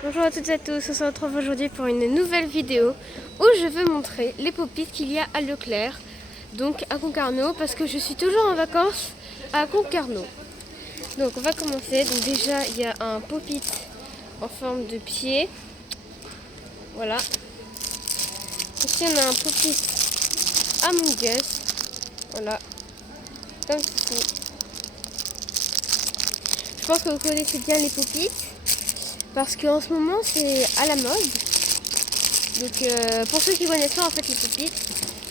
Bonjour à toutes et à tous, on se retrouve aujourd'hui pour une nouvelle vidéo où je veux montrer les pop-it qu'il y a à Leclerc, donc à Concarneau, parce que je suis toujours en vacances à Concarneau. Donc on va commencer. Donc déjà il y a un pop-it en forme de pied, voilà. Ici on a un pop-it Among Us, voilà, comme ceci. Je pense que vous connaissez bien les pop-it parce qu'en ce moment c'est à la mode. Donc pour ceux qui connaissent pas en fait les pop-it,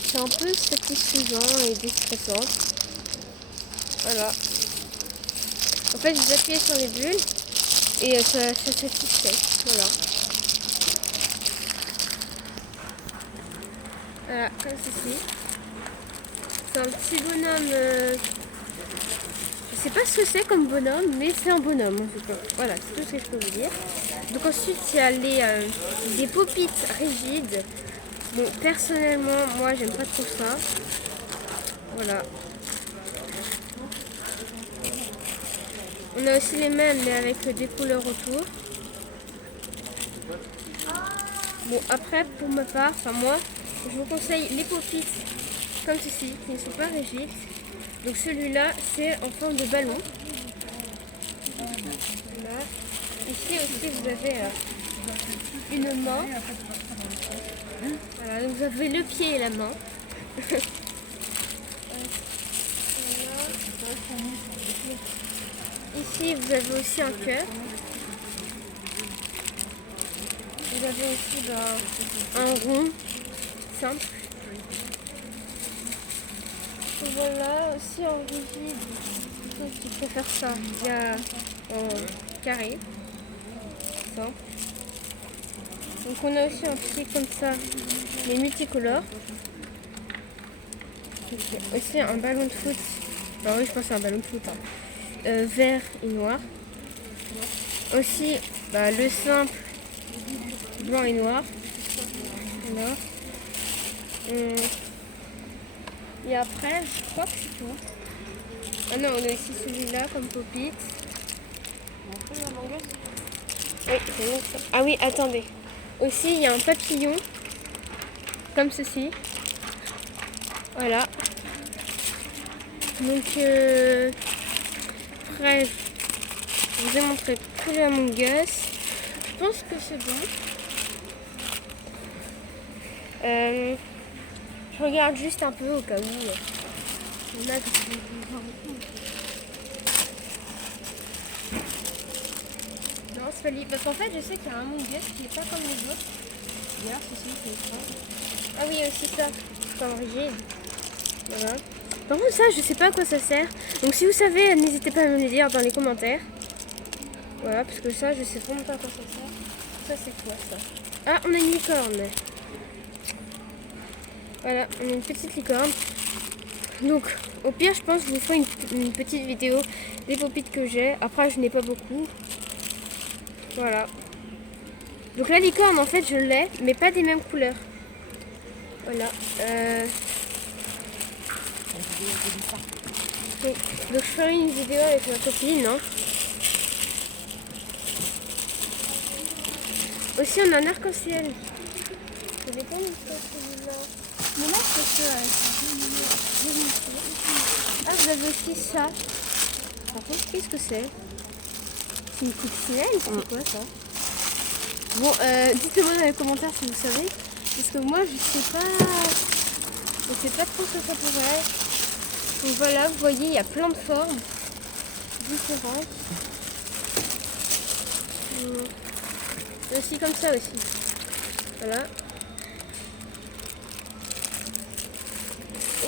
c'est un peu satisfaisant et déstressant. Voilà. En fait vous appuyez sur les bulles et ça satisfait. Voilà. Voilà, comme ceci. C'est un petit bonhomme. Je sais pas ce que c'est comme bonhomme, mais c'est un bonhomme en tout cas. Voilà, c'est tout ce que je peux vous dire. Donc ensuite il y a des pop-it rigides. Bon, personnellement, moi j'aime pas trop ça. Voilà. On a aussi les mêmes, mais avec des couleurs autour. Bon, après, pour ma part, enfin moi, je vous conseille les pop-it comme ceci, qui ne sont pas rigides. Donc celui-là, c'est en forme de ballon. Voilà. Ici aussi, vous avez une main. Voilà, donc vous avez le pied et la main. Ici, vous avez aussi un cœur. Vous avez aussi un rond simple. Voilà, aussi en rigide, si tu préfères ça, il y a en carré. Ça. Donc on a aussi un pied comme ça, mais multicolore. Aussi un ballon de foot. Bah oui, je pense que c'est un ballon de foot. Vert et noir. Aussi le simple blanc et noir. Voilà. Et après, je crois que c'est tout. Ah non, on a aussi celui-là comme pop-it. Oui, c'est bon ça. Ah oui, attendez. Aussi, il y a un papillon comme ceci. Voilà. Donc, après, je vous ai montré tous les Among Us. Je pense que c'est bon. Je regarde juste un peu au cas où. Il y en a que je vais voir. Non, c'est pas lui. Parce qu'en fait, je sais qu'il y a un Among Us qui n'est pas comme les autres. D'ailleurs, c'est celui qui est pas. Ah oui, aussi ça. Comme rigide. Voilà. Par contre, ça, je sais pas à quoi ça sert. Donc, si vous savez, n'hésitez pas à me le dire dans les commentaires. Voilà, parce que ça, je sais vraiment pas à quoi ça sert. Ça, c'est quoi ça? Ah, on a une licorne. Voilà, on a une petite licorne. Donc, au pire, je pense que je vous ferai une petite vidéo des pop-it que j'ai. Après, je n'ai pas beaucoup. Voilà. Donc, la licorne, en fait, je l'ai, mais pas des mêmes couleurs. Voilà. Donc, je ferai une vidéo avec ma copine. Hein. Aussi, on a un arc-en-ciel. Ça dépend de celui-là. Mais là, c'est que. Ah, vous avez aussi ça. Par contre, qu'est-ce que c'est? C'est une coccinelle? C'est quoi ça? Bon, dites-le moi dans les commentaires si vous savez. Parce que moi, je sais pas trop ce que ça pourrait être. Donc voilà, vous voyez, il y a plein de formes différentes. Aussi comme ça aussi. Voilà.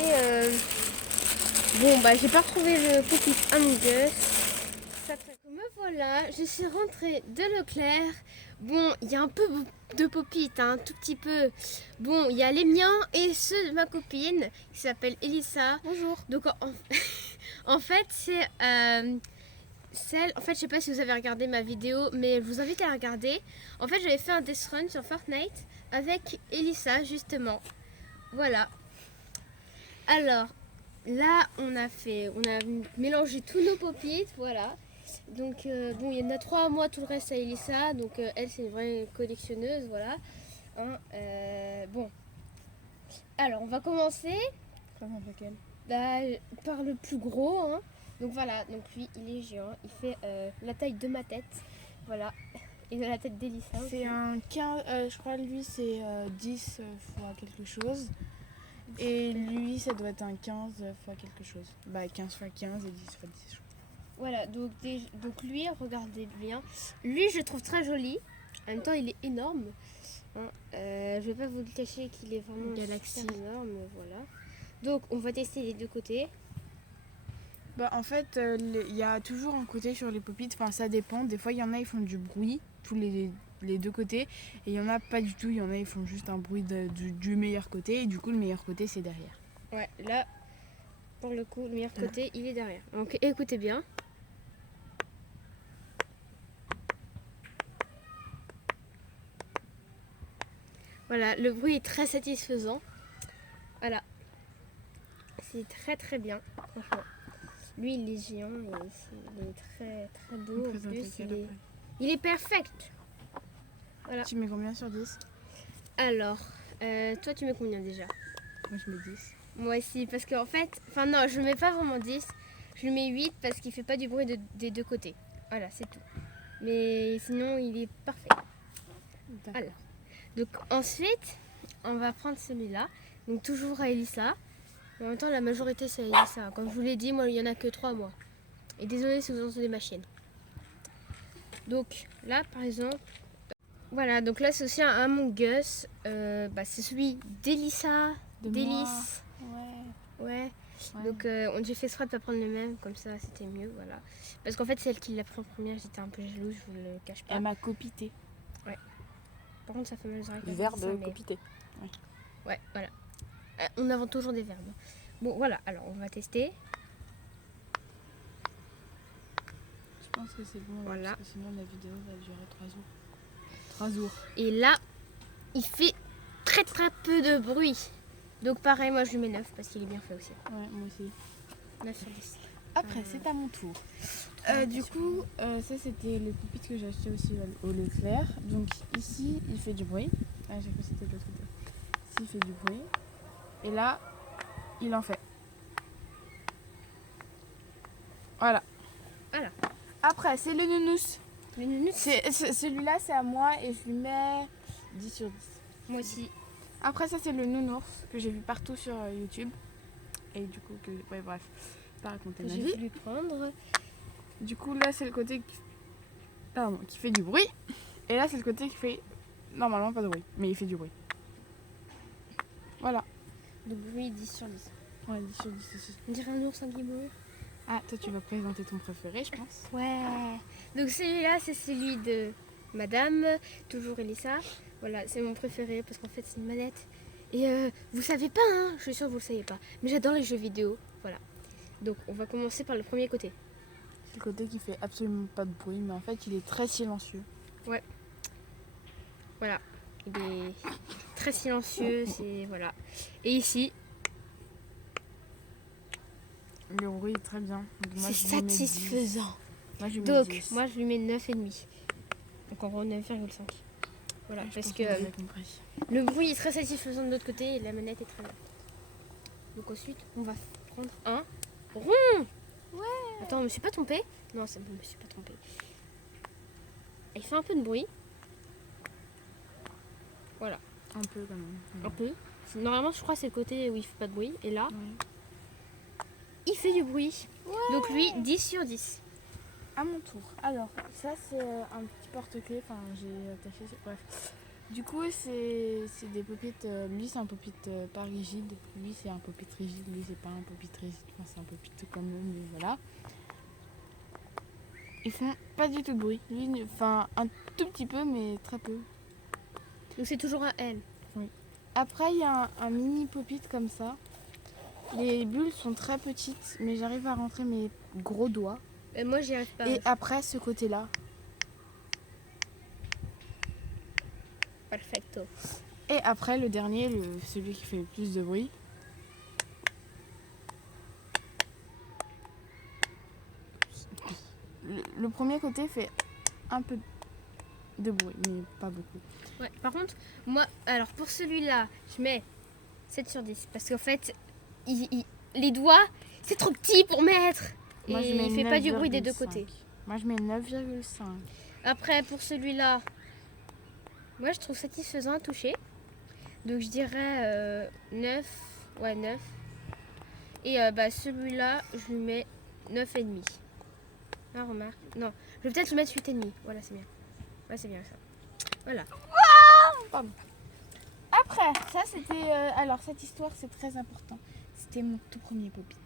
Et bon, j'ai pas retrouvé le pop-it Among Us. Me voilà, je suis rentrée de Leclerc. Bon, il y a un peu de pop-it, un tout petit peu. Bon, il y a les miens et ceux de ma copine qui s'appelle Elissa. Bonjour. Donc en fait, c'est celle. En fait, je sais pas si vous avez regardé ma vidéo, mais je vous invite à la regarder. En fait, j'avais fait un Death Run sur Fortnite avec Elissa, justement. Voilà. Alors, là, on a mélangé tous nos pop-it, voilà. Donc bon, il y en a 3 à moi, tout le reste à Elissa. Donc elle, c'est une vraie collectionneuse, voilà. Hein, bon. Alors, on va commencer par le plus gros. Hein. Donc voilà, donc lui, il est géant. Il fait la taille de ma tête. Voilà. Et de la tête d'Elissa. C'est un 15, je crois lui c'est 10 fois quelque chose. Et lui ça doit être un 15 fois quelque chose. Bah 15 fois 15 et 10 fois 10. Voilà, donc lui, regardez bien. Lui, je le trouve très joli. En même temps, il est énorme. Hein, je vais pas vous le cacher qu'il est vraiment super énorme. Voilà. Donc, on va tester les deux côtés. Bah en fait, il y a toujours un côté sur les pop-it. Enfin, ça dépend. Des fois, il y en a, ils font du bruit, tous les deux côtés. Et il y en a pas du tout. Il y en a, ils font juste un bruit du meilleur côté. Et du coup, le meilleur côté, c'est derrière. Ouais, là, pour le coup, le meilleur côté, il est derrière. Donc, écoutez bien. Voilà, le bruit est très satisfaisant. Voilà. C'est très très bien, franchement. Lui, il est géant et il est très très beau. En plus, il est perfect. Voilà. Tu mets combien sur 10? Alors, toi, tu mets combien déjà? Moi, je mets 10. Moi aussi, parce qu'en fait... Enfin non, je mets pas vraiment 10. Je lui mets 8 parce qu'il fait pas du bruit des deux côtés. Voilà, c'est tout. Mais sinon, il est parfait. Alors, donc ensuite, on va prendre celui-là. Donc toujours à Elissa. En même temps, la majorité, c'est à Elissa. Comme je vous l'ai dit, moi, il n'y en a que 3 mois. Et désolé si vous entendez ma chienne. Donc là, par exemple... Voilà, donc là, c'est aussi un Among Us. C'est celui d'Elissa, d'Élise. Ouais. Donc j'ai fait exprès de pas prendre le même, comme ça c'était mieux, voilà. Parce qu'en fait celle qui l'a pris en première, j'étais un peu jalouse, je vous le cache pas. Elle m'a copité. Ouais. Par contre ça fait mal aux oreilles. Le verbe copité. Ouais, voilà. On invente toujours des verbes. Bon voilà, alors on va tester. Je pense que c'est bon, voilà. Parce que sinon la vidéo va durer 3 jours. 3 jours. Et là, il fait très très peu de bruit. Donc pareil, moi je lui mets 9 parce qu'il est bien fait aussi. Ouais, moi aussi. 9 sur 10. Après, c'est à mon tour. Du coup, ça c'était le pupille que j'ai acheté aussi au Leclerc. Donc ici, il fait du bruit. Ah, j'ai cru que c'était de l'autre côté. Ici, il fait du bruit. Et là, il en fait. Voilà. Après, c'est le nounous. Le nounous celui-là, c'est à moi et je lui mets 10 sur 10. Moi aussi. Après, ça, c'est le nounours que j'ai vu partout sur YouTube. Et du coup, ouais, bref, pas raconter ma vie. J'ai voulu prendre. Du coup, là, c'est le côté qui fait du bruit. Et là, c'est le côté qui fait normalement pas de bruit. Mais il fait du bruit. Voilà. De bruit 10 sur 10. Ouais, 10 sur 10 aussi. On dirait un ours qui meurt. Ah, toi, tu vas présenter ton préféré, je pense. Ouais. Donc celui-là, c'est celui de Madame, toujours Elissa. Voilà, c'est mon préféré parce qu'en fait, c'est une manette. Et vous savez pas, hein, je suis sûre que vous le savez pas. Mais j'adore les jeux vidéo. Voilà. Donc, on va commencer par le premier côté. C'est le côté qui fait absolument pas de bruit, mais en fait, il est très silencieux. Ouais. Voilà. Il est très silencieux, c'est... Voilà. Et ici... Le bruit est très bien. C'est satisfaisant. Moi, je moi, je lui mets 9,5. Donc, en gros, 9,5. Voilà, parce que le bruit est très satisfaisant de l'autre côté et la manette est très bien. Donc ensuite, on va prendre un rond. Ouais. Attends, je me suis pas trompée? Non, c'est bon, je me suis pas trompée. Il fait un peu de bruit. Voilà. Un peu quand même. Un peu. Normalement, je crois que c'est le côté où il fait pas de bruit. Et là, il fait du bruit. Ouais. Donc lui, 10 sur 10. À mon tour. Alors, ça c'est un petit porte-clés. Enfin, j'ai attaché. Bref. Du coup, c'est des pop-it. Lui, c'est un pop-it pas rigide. Lui, c'est un pop-it rigide. Lui, c'est pas un pop-it rigide. Enfin, c'est un pop-it quand même, mais voilà. Ils font pas du tout de bruit. Lui, enfin, un tout petit peu, mais très peu. Donc, c'est toujours un L. Oui. Après, il y a un mini pop-it comme ça. Les bulles sont très petites, mais j'arrive à rentrer mes gros doigts. Moi, j'y arrive pas. Et après, ce côté-là. Perfecto. Et après, le dernier, celui qui fait le plus de bruit. le premier côté fait un peu de bruit, mais pas beaucoup. Ouais, par contre, moi, alors pour celui-là, je mets 7 sur 10. Parce qu'en fait, les doigts, c'est trop petit pour mettre. Moi, je Et mets il fait pas du bruit des deux 9,5. côtés. Moi, je mets 9,5. Après, pour celui-là, moi, je trouve satisfaisant à toucher. Donc, je dirais 9. Ouais, 9. Et celui-là, je lui mets 9,5. Ah, remarque. Non, je vais peut-être le mettre 8,5. Voilà, c'est bien. Ouais, c'est bien ça. Voilà. Pardon. Après, ça c'était... alors, cette histoire, c'est très important. C'était mon tout premier pop-it.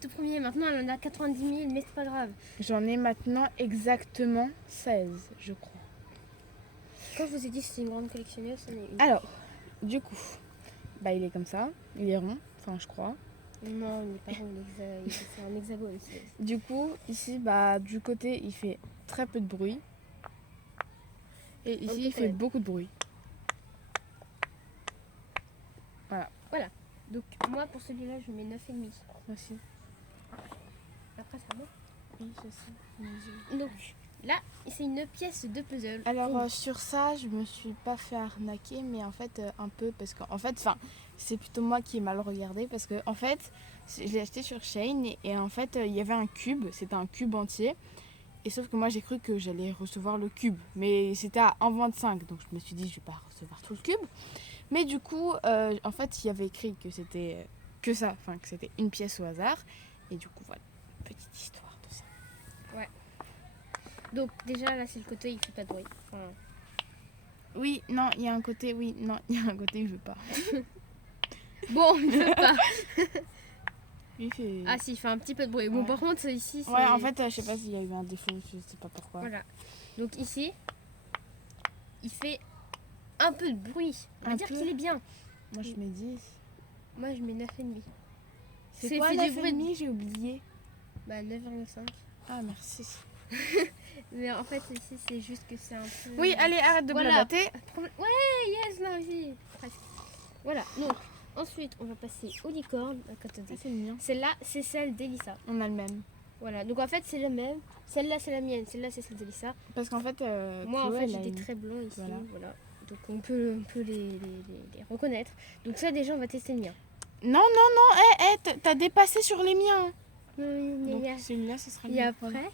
Tout premier, maintenant, elle en a 90 000, mais c'est pas grave. J'en ai maintenant exactement 16, je crois. Quand je vous ai dit que c'était une grande collectionneuse, c'en est une. Alors, du coup, bah il est comme ça. Il est rond, enfin je crois. Non, il n'est pas rond, c'est un hexagone. Du coup, ici, bah du côté, il fait très peu de bruit. Et ici, il fait beaucoup de bruit. Voilà. Donc, moi, pour celui-là, je mets 9,5. Aussi. Après, c'est à moi. Oui, je sais. Donc, là, c'est une pièce de puzzle. Alors, sur ça, je me suis pas fait arnaquer, mais en fait, un peu, parce qu'en fait, c'est plutôt moi qui ai mal regardé, parce que, en fait, je l'ai acheté sur Shein, et en fait, il y avait un cube, c'était un cube entier. Et sauf que moi j'ai cru que j'allais recevoir le cube, mais c'était à 1,25, donc je me suis dit je vais pas recevoir tout le cube. Mais du coup, en fait, il y avait écrit que c'était que ça, enfin que c'était une pièce au hasard. Et du coup, voilà, petite histoire de ça. Donc, déjà, là, c'est le côté, il fait pas de bruit. Enfin, Oui, non, il y a un côté, oui, non, il y a un côté, il veut pas. bon, il veut pas. Il fait... Ah, si, il fait un petit peu de bruit. Bon, Ouais. par contre, ici, c'est... Ouais, en fait, je sais pas s'il y a eu un défaut, je sais pas pourquoi. Voilà. Donc, ici, il fait un peu de bruit. On va Un dire peu. qu'il est bien. Moi, je mets 10. Moi, je mets 9,5. C'est quoi fait la du bruit de- j'ai oublié. Bah, 9,5. Ah, merci. Mais en fait, ici, c'est juste que c'est un peu... Oui, allez, arrête de Voilà. blablater. Ouais, yes, là aussi. Presque. Voilà, donc, ensuite, on va passer aux licornes. Ça, c'est le mien. Celle-là, c'est celle d'Elissa. On a le même. Voilà, donc en fait, c'est le même. Celle-là, c'est la mienne. Celle-là, c'est celle d'Elissa. Parce qu'en fait, Moi, en Chloé, fait, elle j'ai a des une- traits blancs ici. Voilà. Voilà. Donc, on peut les reconnaître. Donc, ça, déjà, on va tester le mien. Non, t'as dépassé sur les miens. Donc Et celui-là, ce sera le mien. après,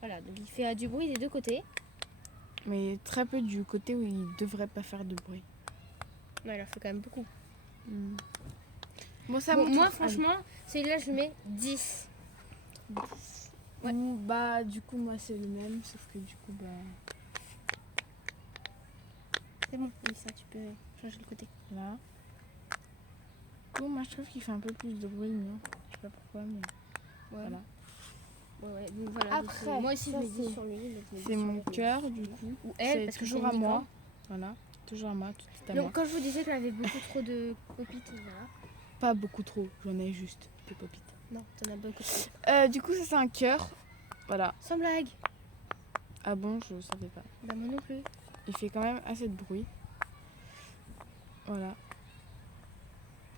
voilà, donc il fait du bruit des deux côtés. Mais très peu du côté où il devrait pas faire de bruit. Non, il en fait quand même beaucoup. Bon, ça Bon, moi, franchement, celui-là, je mets 10. Ouais. Bah, du coup, moi, c'est le même, sauf que du coup, bah... C'est bon, oui, ça, tu peux changer le côté. Là. Bon, moi, je trouve qu'il fait un peu plus de bruit, le mien. Je sais pas pourquoi, mais Ouais. voilà. Ouais, donc voilà. Après, donc, moi aussi, je ça, mets 10 c'est- sur lui. donc je mets 10 C'est sur mon lui. cœur, du coup. Ou elle, C'est parce que toujours c'est à une moi. licorne. Voilà, toujours à moi, tout est à Donc, moi. quand je vous disais qu'elle avait beaucoup trop de popites, voilà. Pas beaucoup trop, j'en ai juste des popites. Non, t'en as beaucoup trop. Du coup, ça, c'est un cœur. Voilà. Sans blague. Ah bon, je savais pas. Bah, moi non plus. Il fait quand même assez de bruit. Voilà.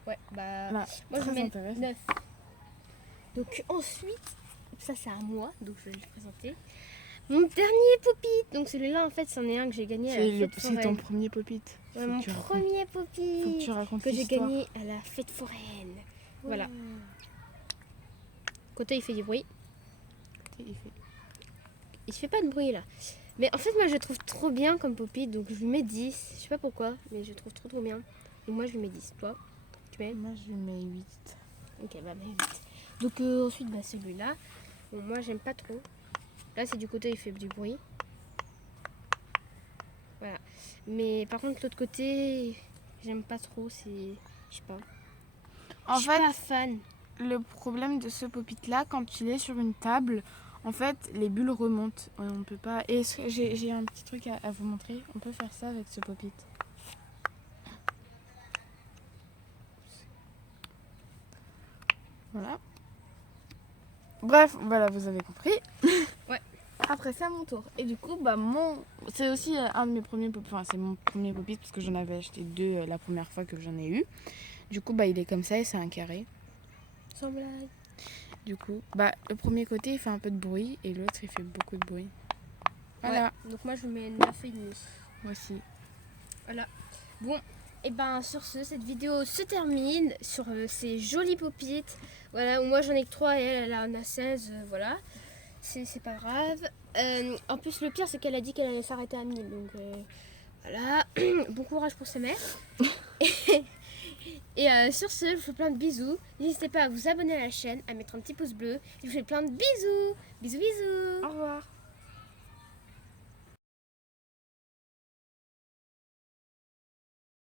Ouais, bah. Là, Moi, je très mets intéressant. 9. Donc, ensuite, ça, c'est à moi. Donc, je vais le présenter. Mon dernier popite. Donc, celui-là, en fait, c'en est un que j'ai gagné à la fête C'est ton foraine. premier popite. Ouais, Faut mon que tu racontes- premier Faut que popite. tu racontes Que j'ai l'histoire. gagné à la fête foraine. Voilà. Côté, il fait du bruit. Il fait... Il se fait pas de bruit là. Mais en fait, moi je le trouve trop bien comme Poppy, donc je lui mets 10. Je sais pas pourquoi, mais je le trouve trop bien. Donc moi je lui mets 10. Toi, tu mets? Moi, je lui mets 8. Ok, bah mets 8. Donc ensuite, bah celui-là. Bon, moi j'aime pas trop. Là, c'est du côté, il fait du bruit. Voilà. Mais par contre, l'autre côté, j'aime pas trop. C'est. Je sais pas. En Je suis fait, pas fan. le problème de ce popite-là, quand il est sur une table, en fait, les bulles remontent. On peut pas... Et j'ai un petit truc à vous montrer. On peut faire ça avec ce popite. Voilà. Bref, voilà, vous avez compris. Ouais. Après, c'est à mon tour. Et du coup, bah c'est aussi un de mes premiers popites. Enfin, c'est mon premier popite parce que j'en avais acheté 2 la première fois que j'en ai eu. Du coup, bah il est comme ça et c'est un carré. Sans blague. du coup. Bah, le premier côté, il fait un peu de bruit et l'autre, il fait beaucoup de bruit. Voilà, Ouais, donc moi je mets 9,5. moi aussi. Voilà. Bon, et ben sur ce, cette vidéo se termine sur ces jolies popites. Voilà, moi j'en ai que 3 et elle en a 16. Voilà, c'est pas grave. En plus, le pire, c'est qu'elle a dit qu'elle allait s'arrêter à 1000. Donc voilà, bon courage pour sa mère. Et sur ce, je vous fais plein de bisous. N'hésitez pas à vous abonner à la chaîne, à mettre un petit pouce bleu. Je vous fais plein de bisous. Bisous, bisous. Au revoir.